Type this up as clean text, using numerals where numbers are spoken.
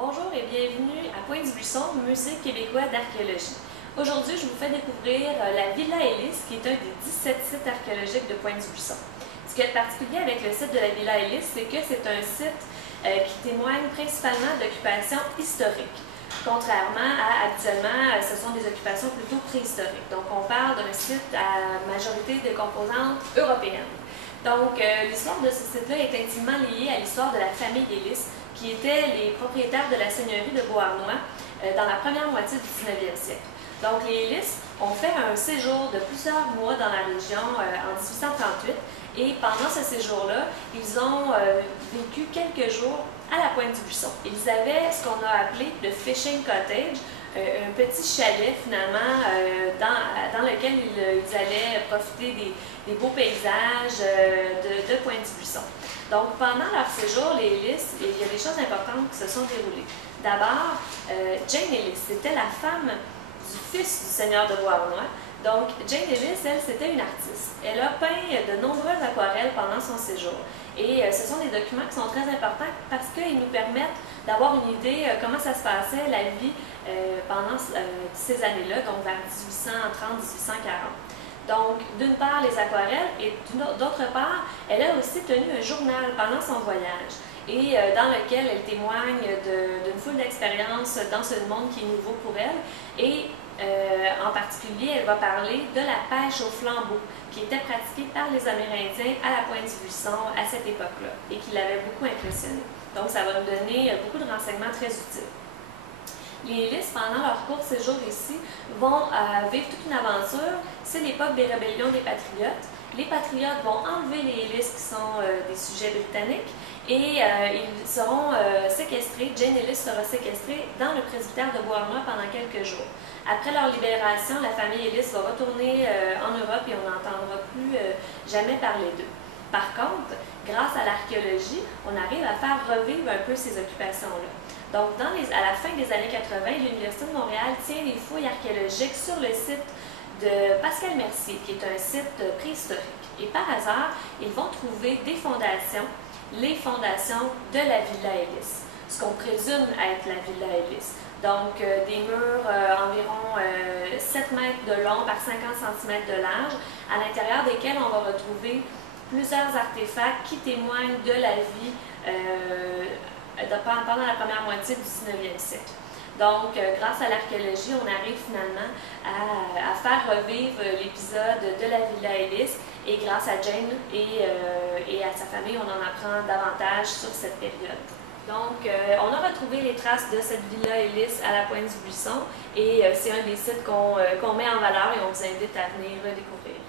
Bonjour et bienvenue à Pointe-du-Buisson, Musée québécois d'archéologie. Aujourd'hui, je vous fais découvrir la Villa Ellis, qui est un des 17 sites archéologiques de Pointe-du-Buisson. Ce qui est particulier avec le site de la Villa Ellis, c'est que c'est un site qui témoigne principalement d'occupations historiques. Contrairement à, habituellement, ce sont des occupations plutôt préhistoriques. Donc, on parle d'un site à majorité de composantes européennes. Donc, l'histoire de ce site-là est intimement liée à l'histoire de la famille Ellis, qui étaient les propriétaires de la seigneurie de Beauharnois dans la première moitié du 19e siècle. Donc, les Ellis ont fait un séjour de plusieurs mois dans la région en 1838 et pendant ce séjour-là, ils ont vécu quelques jours à la Pointe-du-Buisson. Ils avaient ce qu'on a appelé le fishing cottage, un petit chalet finalement dans lequel ils allaient profiter des beaux paysages de Pointe-du-Buisson. Donc pendant leur séjour, les Ellis, il y a des choses importantes qui se sont déroulées. D'abord, Jane Ellis, c'était la femme du fils du seigneur de Beauharnois. Donc Jane Ellis, elle, c'était une artiste. Elle a peint de nombreuses aquarelles pendant son séjour. Et ce sont des documents qui sont très importants parce qu'ils nous permettent d'avoir une idée comment ça se passait, la vie pendant ces années-là, donc vers 1830-1840. Donc, d'une part, les aquarelles et d'autre part, elle a aussi tenu un journal pendant son voyage et dans lequel elle témoigne d'une foule d'expériences dans ce monde qui est nouveau pour elle. Et en particulier, elle va parler de la pêche au flambeau qui était pratiquée par les Amérindiens à la Pointe-du-Buisson à cette époque-là et qui l'avait beaucoup impressionné. Donc, ça va nous donner beaucoup de renseignements très utiles. Les Ellis, pendant leur court séjour ici, vont vivre toute une aventure. C'est l'époque des rébellions des Patriotes. Les Patriotes vont enlever les Ellis qui sont des sujets britanniques et ils seront séquestrés. Jane Ellis sera séquestrée dans le presbytère de Beauharnois pendant quelques jours. Après leur libération, la famille Ellis va retourner en Europe et on n'entendra plus jamais parler d'eux. Par contre, grâce à l'archéologie, on arrive à faire revivre un peu ces occupations-là. Donc, à la fin des années 80, l'Université de Montréal tient des fouilles archéologiques sur le site de Pascal Mercier, qui est un site préhistorique. Et par hasard, ils vont trouver des fondations, les fondations de la Villa Ellis, ce qu'on présume être la Villa Ellis. Donc, des murs environ 7 mètres de long par 50 cm de large, à l'intérieur desquels on va retrouver plusieurs artefacts qui témoignent de la vie pendant la première moitié du 19e siècle. Donc, grâce à l'archéologie, on arrive finalement à faire revivre l'épisode de la Villa Ellis et grâce à Jane et à sa famille, on en apprend davantage sur cette période. Donc, on a retrouvé les traces de cette Villa Ellis à la Pointe-du-Buisson et c'est un des sites qu'on met en valeur et on vous invite à venir le découvrir.